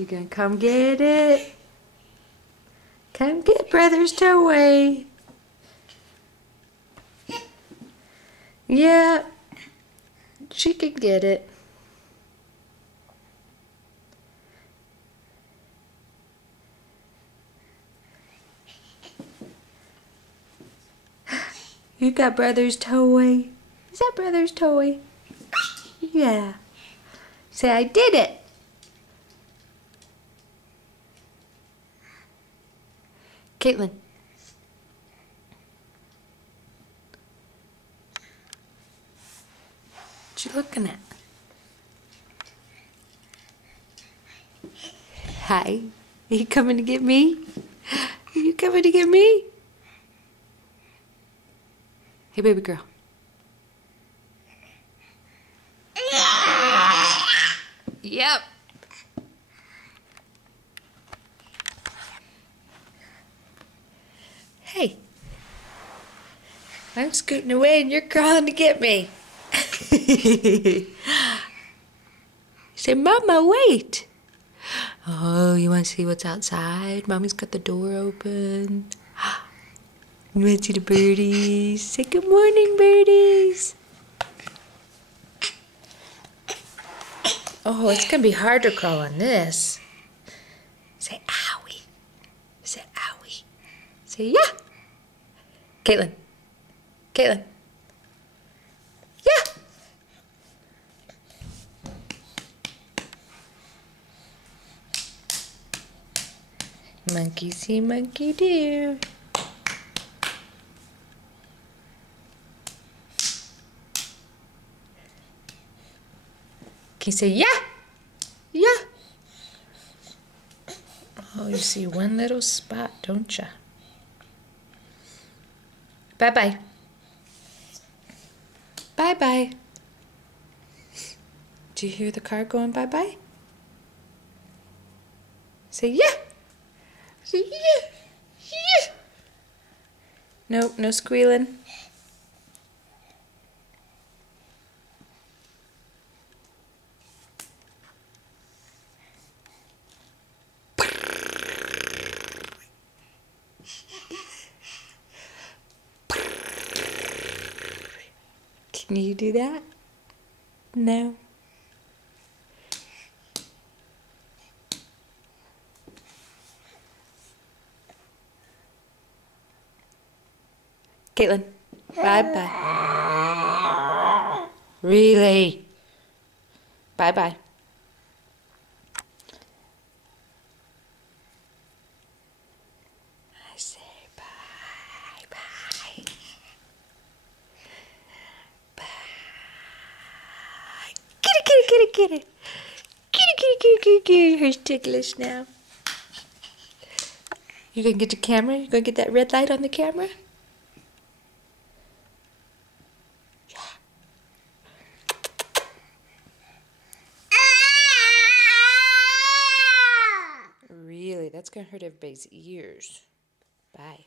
You gonna come get it? Come get brother's toy. Yeah, she can get it. You got brother's toy. Is that brother's toy? Yeah. Say, I did it. Caitlin. What you looking at? Hi. Are you coming to get me? Are you coming to get me? Hey, baby girl. Yep. Hey. I'm scooting away and you're crawling to get me. Say, Mama, wait. Oh, you want to see what's outside? Mommy's got the door open. You want to see the birdies? Say good morning, birdies. Oh, it's going to be hard to crawl on this. Say owie. Say owie. Say yeah. Caitlin. Caitlin. Yeah. Monkey see, monkey do. Can you say yeah? Yeah. Oh, you see one little spot, don't ya? Bye-bye. Bye-bye. Do you hear the car going bye-bye? Say yeah. Say yeah. Yeah. Nope, no squealing. Can you do that? No. Caitlin, bye-bye. Really? Bye-bye. I say bye-bye. Bye. Kitty, kitty, kitty, kitty. Kitty, kitty, kitty, kitty, kitty. Here's ticklish now. You gonna get the camera? You gonna get that red light on the camera? Really? That's gonna hurt everybody's ears. Bye.